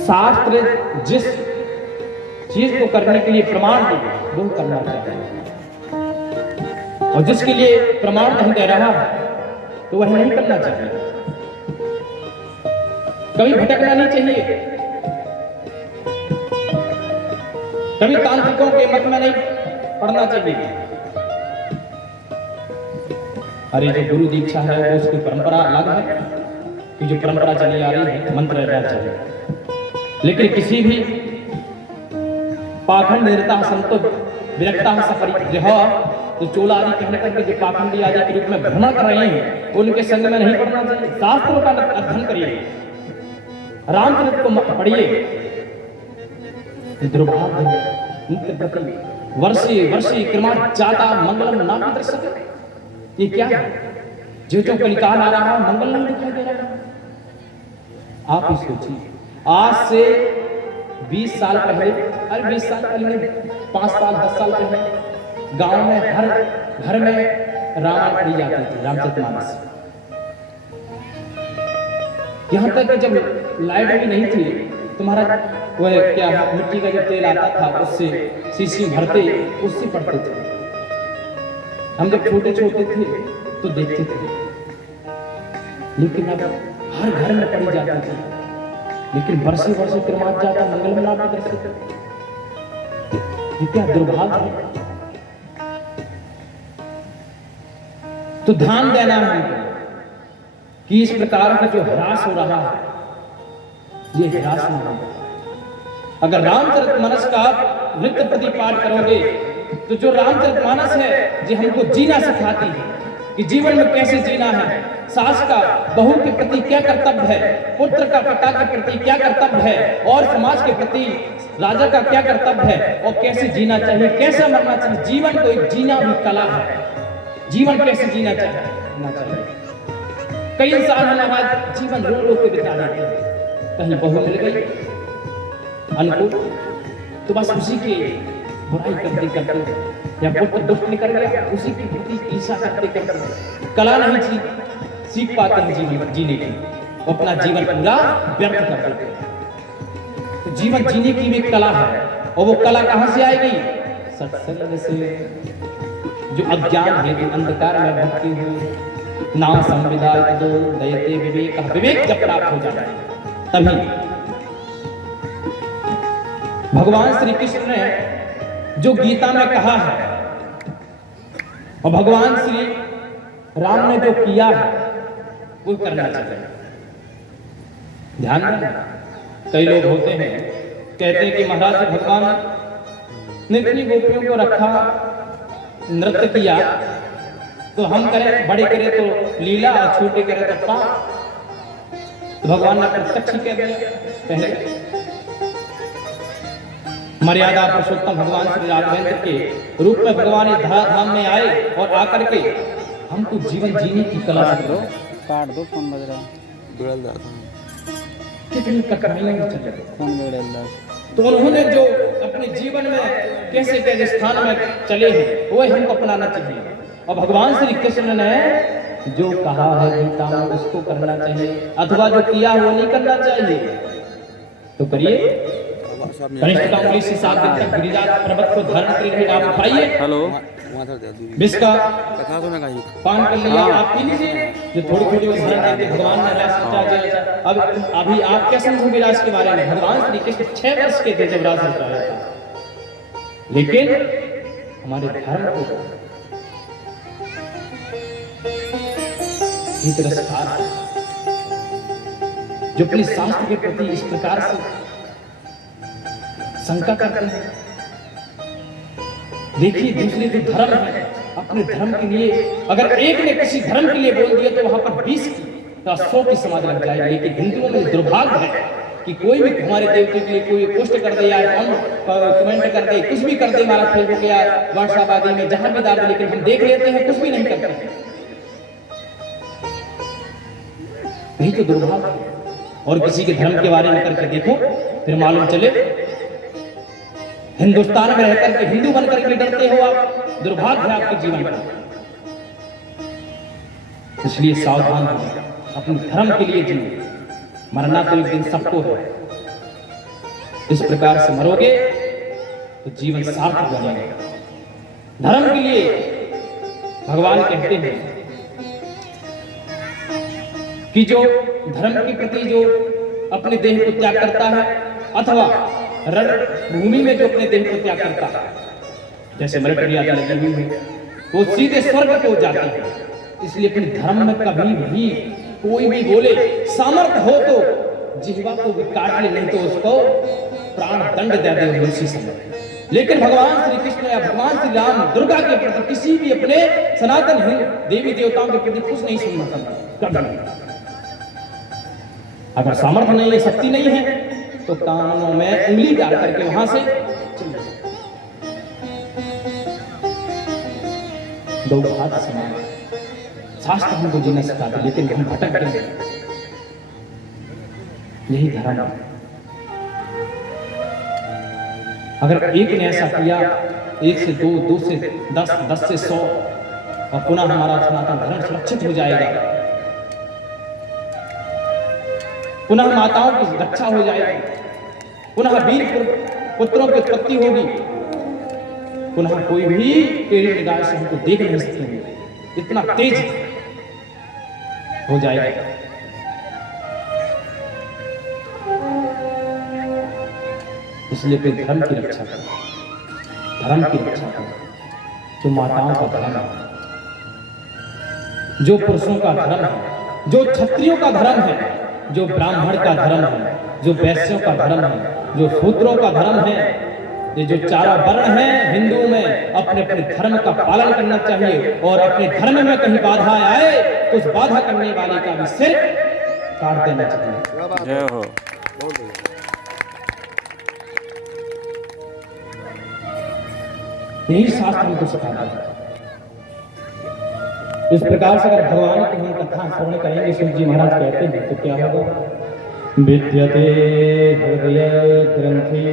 शास्त्र जिस चीज को करने के लिए प्रमाण दे वो करना चाहिए, और जिसके लिए प्रमाण नहीं दे रहा तो वह नहीं करना चाहिए। कभी भटकना नहीं चाहिए, कभी तांत्रिकों के मत में नहीं पढ़ना चाहिए। अरे जो गुरु दीक्षा है वो उसकी परंपरा अलग है, कि जो परंपरा चली आ रही है मंत्र रहना चाहिए। लेकिन किसी भी पाखंड निरता संतो विरक्ता सपरिग्रह, तो चोला आदि कहने तक के जो पाखंडी आदि के रूप में भ्रमण कर रहे हैं उनके संग में नहीं पढ़ना चाहिए। शास्त्रों का अध्ययन करिए, रामचरित को पढ़िए। दुर्भाग्य उनके प्रति वर्षे वर्षे क्रमात् जाता मंगलम नाम दृश्यते। ये क्या है? जो कलिकाल आ रहा है मंगल नहीं दिखाई दे रहा है। आप ही सोचिए, आज से 20 साल पहले, अरे 20 साल पहले 5 साल 10 साल पहले गांव में हर घर में रामायण पढ़ी जाती थी, रामचरितमानस। यहाँ तक कि जब लाइट भी नहीं थी, तुम्हारा वह क्या मिट्टी का जो तेल आता था उससे शीशी भरते, उससे पढ़ते थे। हम जब छोटे छोटे थे तो देखते थे, लेकिन अब हर घर में पढ़ी जाती थी। लेकिन वर्षे वर्षे क्रमात् जाता मंगलम नाम दृश्यते। ये क्या दुर्भाग्य है। तो ध्यान देना है कि इस प्रकार का जो ह्रास हो रहा है ये ह्रास न हो। अगर रामचरितमानस का नित्य प्रति पाठ करोगे तो जो रामचरितमानस है ये हमको जीना सिखाती है कि जीवन में कैसे जीना है। सास का बहू के प्रति क्या कर्तव्य है, पुत्र का पिता के प्रति क्या कर्तव्य है, और समाज के प्रति राजा का क्या कर्तव्य है, और कैसे जीना चाहिए, कैसे मरना चाहिए। जीवन को एक जीना भी कला है। जीवन कैसे जीना चाहिए। कई इंसान हमारा जीवन रो रो के बिता देते हैं। कहीं बहू मिल गई अनुकूल तो बस उसी के बुराई करते करते, या पुत्र दुष्ट निकल गया उसी की प्रति ईर्ष्या करते करते कला नहीं सीख पाते हैं जीवन जीने की, अपना जीवन पूरा व्यर्थ कर देते हैं। तो जीवन जीने की भी एक कला है, और वो कला कहां से आएगी? सत्संग से। जो अज्ञान है, जो अंधकार में भटकी हुई ना संविदा दो दयते विवेक, विवेक जब प्राप्त हो जाता है तभी भगवान श्री कृष्ण ने जो गीता में कहा है और भगवान श्री राम ने जो किया है वो करना चाहिए। ध्यान देना। कई लोग होते हैं कहते हैं कि महाराज भगवान ने इतनी गोपियों को रखा, नृत्य किया, तो हम करें, बड़े करें तो लीला और छोटे करें तो पाप। तो भगवान ने प्रत्यक्ष कह दिया पहले। मर्यादा पुरुषोत्तम भगवान श्री राघवेंद्र के रूप में भगवान इस धराधाम में आए और आकर के हमको जीवन जीने की कला दो। काट दो, फोन बज रहा है। कितनी कठिनाइयां चले। फोन बिगड़ रहा। तो उन्होंने जो अपने जीवन में कैसे कैसे स्थान में चले हैं वो हमको अपनाना चाहिए। और भगवान श्री कृष्ण ने जो कहा है गीता में उसको करना चाहिए, अथवा जो किया वो नहीं करना चाहिए। तो करिए। कनिष्ठ का उंगली से 7 दिन तक गिरिराज पर्वत को धारण कर रहे आप उठाइए। हेलो, विष का पान कर लिया, आप पी लीजिए। जो थोड़ी थोड़ी धारण करके भगवान ने रास रचा दिया। अब अभी आप क्या समझोगे रास के बारे में? भगवान श्री कृष्ण 6 वर्ष के थे जब रास रचाया था, लेकिन हमारे धर्म को तिरस्कार, जो अपने शास्त्र के प्रति इस प्रकार से शंका करते हैं। देखिए दूसरे जो धर्म है, अपने धर्म के लिए अगर एक ने किसी धर्म के लिए बोल दिया तो वहां पर 20 की 100 की समाज लग जाएगी। लेकिन हिंदुओं में दुर्भाग्य है कि कोई भी हमारे देवते के लिए कोई पोस्ट कर दे या हम कमेंट कर दे, कुछ भी कर दे, हमारा फेसबुक या व्हाट्सएप आदि में जहां भी डाल दे, लेकिन हम देख लेते हैं, कुछ भी नहीं करते हैं। यही तो दुर्भाग्य है। और किसी के धर्म के बारे में करके देखो, फिर मालूम चले हिंदुस्तान में रहकर के हिंदू बनकर के डरते हो आप। दुर्भाग्य है आपके जीवन का। इसलिए सावधान हो, अपने धर्म के लिए जिए। मरना तो एक दिन सबको है। इस प्रकार से मरोगे तो जीवन सार्थक बनेगा। धर्म के लिए भगवान कहते हैं कि जो धर्म के प्रति जो अपने देह को त्याग करता है अथवा रणभूमि में जो अपने देह को त्याग करता है, जैसे मिलिट्री आदि लगी हुई है, वो सीधे स्वर्ग को जाता है। इसलिए अपने धर्म में कभी भी कोई भी बोले सामर्थ्य हो तो जिह्वा को भी काट ले, नहीं तो उसको प्राण दंड दे दे उसी समय। लेकिन भगवान श्री कृष्ण या भगवान श्री राम दुर्गा के प्रति किसी भी अपने सनातन हिंदू देवी देवताओं के प्रति कुछ नहीं सुनना चाहता। अगर सामर्थ्य नहीं है, शक्ति नहीं है, तो कानों में उंगली डाल करके वहां से चल जाए। गौघात समान शास्त्र हमको जीना सिखाते, लेकिन हम भटक गए। यही धर्म है। अगर एक ने ऐसा किया, 1 से 2, 2 से 10, 10 से 100, और पुनः हमारा सनातन धर्म सुरक्षित हो जाएगा, पुनः माताओं की रक्षा हो जाएगी, पुनः वीर पुत्रों की उत्पत्ति होगी, पुनः कोई भी टेढ़ी निगाह से हमको देख नहीं सकते, इतना तेज हो जाएगा। इसलिए फिर धर्म की रक्षा करो, धर्म की रक्षा करो। जो माताओं का धर्म है, जो पुरुषों का धर्म है, जो क्षत्रियों का धर्म है, जो ब्राह्मण का धर्म है, जो वैश्यों का धर्म है, जो शूद्रों का धर्म है, ये जो चारों वर्ण हैं हिंदू में, अपने अपने धर्म का पालन करना चाहिए। और अपने धर्म में कहीं बाधा आए तो उस बाधा करने वाले का भी सिर काट देना चाहिए। जय हो। यही शास्त्र हमको सिखाता है। इस प्रकार से अगर भगवान की हम कथा श्रवण करेंगे, शिव जी महाराज कहते हैं, तो क्या होगा? विद्यते हृदय ग्रंथि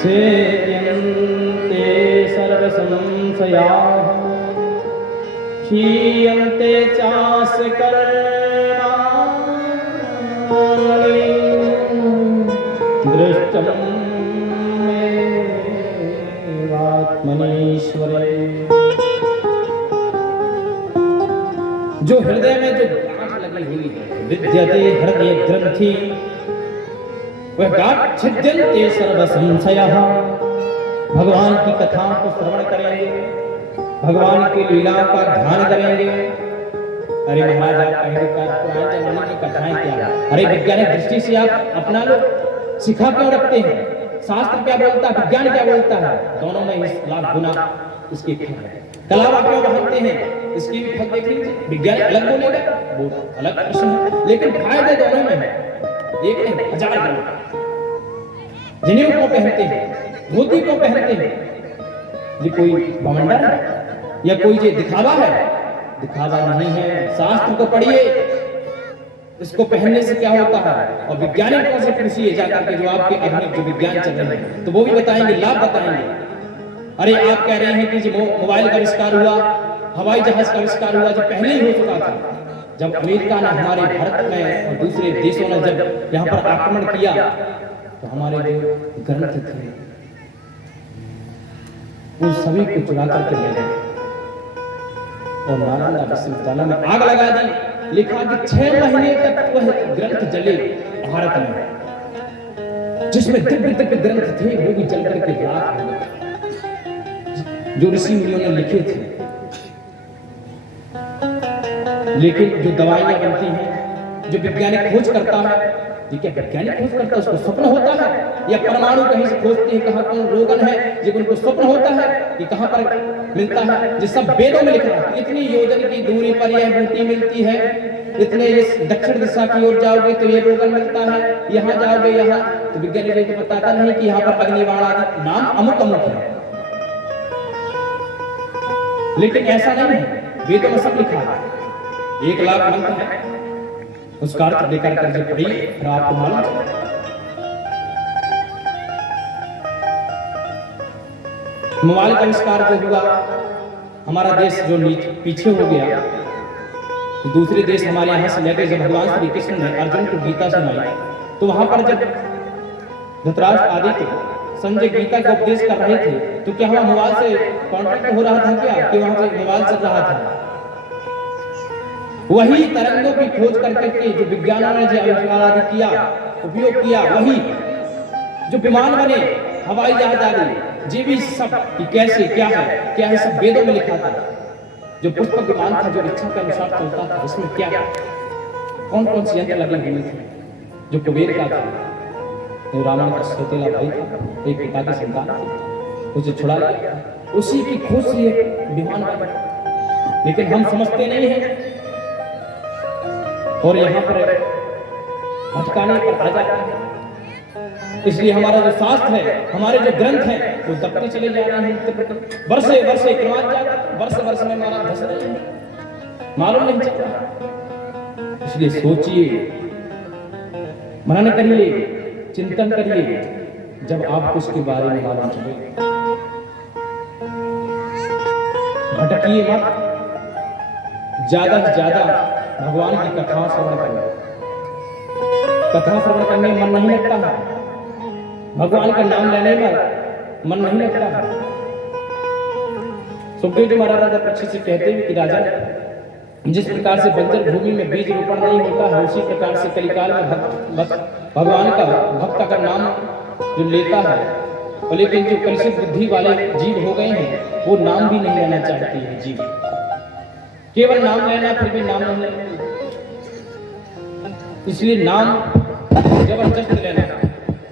सेयन्ते सर्व संशयाः क्षीयन्ते चास्य कर्माणि दृष्टं आत्मनीश्वरे। जो हृदय में जो गांठ लगी हुई है, विद्यते हृदय ग्रंथि, वह गांठ छिद्यन्ते सर्व संशयः। भगवान की कथाओं को श्रवण करेंगे, भगवान की लीलाओं का ध्यान करेंगे। अरे महाराज, आप कहेंगे पुराने जमाने की कथाएं क्या है? अरे वैज्ञानिक दृष्टि से आप अपना लो, सिखा क्यों रखते हैं? शास्त्र क्या बोलता है, विज्ञान क्या बोलता है? दोनों में इस लाख गुना इसके फल है। कलावा क्यों बढ़ते हैं, इसकी भी फल देख लीजिए। विज्ञान अलग बोलेगा, वो अलग प्रश्न है, लेकिन फायदे दोनों में है। एक नहीं, 1000 गुना। जिन्हें को पहनते हैं, धोती को पहनते हैं, ये कोई बवंडर है या कोई ये दिखावा है? दिखावा नहीं है। शास्त्र को पढ़िए, इसको पहनने से क्या होता है। और वैज्ञानिकों से पूछिए जाकर के, जो आपके आधुनिक जो विज्ञान चल रहे हैं, तो वो भी बताएंगे, लाभ बताएंगे। अरे आप कह रहे हैं कि जो मोबाइल का आविष्कार हुआ, हवाई जहाज का आविष्कार हुआ, जो पहले ही हो चुका था। जब अमेरिका ने हमारे भारत में और दूसरे देशों ने जब यहाँ पर आक्रमण किया, तो हमारे जो ग्रंथ थे उन सभी को चुरा करके ले गए और नालंदा विश्वविद्यालय में आग लगा दी। लिखा कि 6 महीने तक वह ग्रंथ जले भारत में, जिसमें दिव्य दिव्य ग्रंथ थे वो भी जल करके राख हो गए, जो ऋषि मुनियों ने लिखे थे। लेकिन जो दवाइयां बनती हैं, जो वैज्ञानिक खोज करता है, ये क्या वैज्ञानिक खोज करता है? उसको स्वप्न होता है? या परमाणु कहीं से खोजते हैं, कहाँ कौन रोगन है, ये उनको स्वप्न होता है? ये कहाँ पर मिलता है? ये सब वेदों में लिखा है। इतनी योजन की दूरी पर यह बूटी मिलती है, इतने इस दक्षिण दिशा की ओर जाओगे तो ये रोगन मिलता है, यहाँ जाओगे यहाँ। तो विज्ञानियों को बताता नहीं कि यहाँ पर अग्निबाण आदि नाम अमुक अमुक है, लेकिन ऐसा नहीं है। वेदों में सब लिखा है। 1 लाख मंत्र है, उसका अर्थ लेकर करके पढ़िए, फिर आपको मालूम चलेगा। मोबाइल का आविष्कार जो हुआ, हमारा देश जो पीछे हो गया, तो दूसरे देश हमारे यहाँ से लेकर जब भगवान श्री कृष्ण ने अर्जुन को गीता सुनाई, तो वहां पर जब धृतराष्ट्र आदित्य संजय गीता का उपदेश कर रहे थे तो क्या वहां अनुवाद से कॉन्ट्रैक्ट हो रहा था क्या कि वहां से अनुवाद चल रहा था? वही तरंगों की खोज करके जो विज्ञान ने जो आविष्कार आदि किया, उपयोग किया, वही जो विमान बने, हवाई जहाज आदि, ये भी सब कि कैसे क्या है सब वेदों में लिखा था। जो पुष्पक विमान था जो इच्छा के अनुसार चलता था, उसमें क्या कौन कौन से यंत्र लगे हुए थे। जो कुबेर का था, जो रावण का सौतेला भाई था, एक पिता की संतान थी, उसे छुड़ा लिया, उसी की खोज से एक विमान बना। लेकिन हम समझते नहीं हैं और यहाँ पर भटकाने पर आ जाते हैं। इसलिए हमारा जो शास्त्र है, हमारे जो ग्रंथ हैं, वो दबते चले जा रहे हैं। वर्षे वर्षे वर्ष में हमारा धस रहे हैं, मालूम नहीं चल रहा। इसलिए सोचिए, मनन करिए, चिंतन करिए, जब आपको उसके बारे में मालूम चले। भटकिए मत, ज्यादा से ज्यादा भगवान की कथा श्रवण करिए। कथा श्रवण करने में मन नहीं लगता है, भगवान का नाम लेने में मन नहीं लगता है। सुखदेव जी महाराज परीक्षित से कहते हैं कि राजा, जिस प्रकार से बंजर भूमि में बीज रोपण नहीं होता है, उसी प्रकार से कलिकाल में भगवान का भक्त का नाम जो लेता है, और लेकिन जो कलुषित बुद्धि वाले जीव हो गए हैं, वो नाम भी नहीं लेना चाहती है। जीव केवल नाम लेना, फिर भी नाम नहीं लेना। इसलिए नाम जबरदस्त लेना,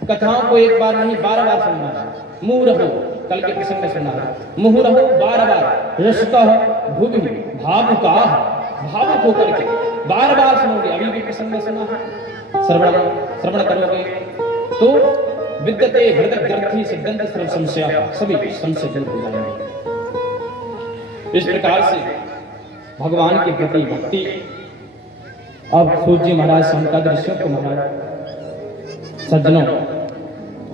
कथाओं को एक बार नहीं 12 बार सुनना। मुँह रहो, कल के प्रसंग में सुना, मुँह रहो 12 बार, रसतः भुवि भावुकाः, भावुक होकर के 12 बार सुनोगे। अभी भी प्रसंग में सुना है, श्रवण करोगे तो विद्यते हृदय ग्रंथि सिद्धंति सर्व संशय, सभी संशय दूर हो जाएंगे। इस प्रकार से भगवान के प्रति भक्ति। अब सूर्य महाराज शंकर ऋषियों को महाराज सज्जनों,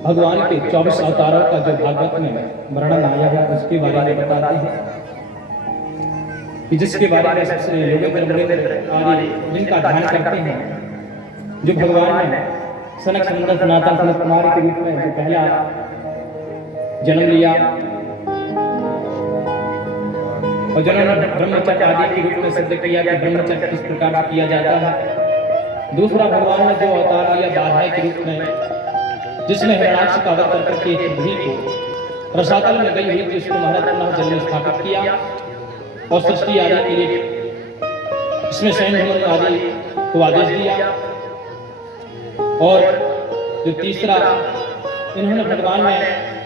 भगवान के 24 अवतारों का जो भागवत में वर्णन आया है, उसके बारे में बताते हैं कि जिसके बारे में सबसे लोग आदि जिनका ध्यान करते हैं, जो भगवान ने सनक सनंदन सनातन सनत कुमार के रूप में जो पहला जन्म लिया और जिन्होंने ब्रह्मचर्य आदि के रूप में सिद्ध किया कि ब्रह्मचर्य किस प्रकार से किया जाता है। दूसरा, भगवान ने जो अवतार लिया बाधाई के रूप में, जिसमें हिरण्याक्ष का वध करके पृथ्वी को रसातल में गई हुई थी, उसको महाराज पुनः जल में स्थापित किया और सृष्टि आदि के लिए इसमें सैन्य आदि को आदेश दिया। और जो तीसरा, इन्होंने भगवान ने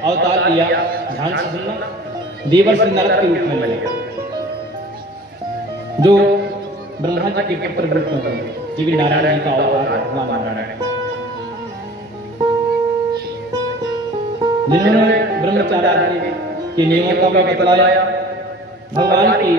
अवतार लिया, ध्यान से सुनना, देवर से नरक के रूप में लिया, जो ब्रह्मा जी के पुत्र रूप में बने, ये भी नारायण जी का अवतार भगवान नारायण, जिन्होंने ब्रह्मचार्य के नियमों का बतलाया, भगवान की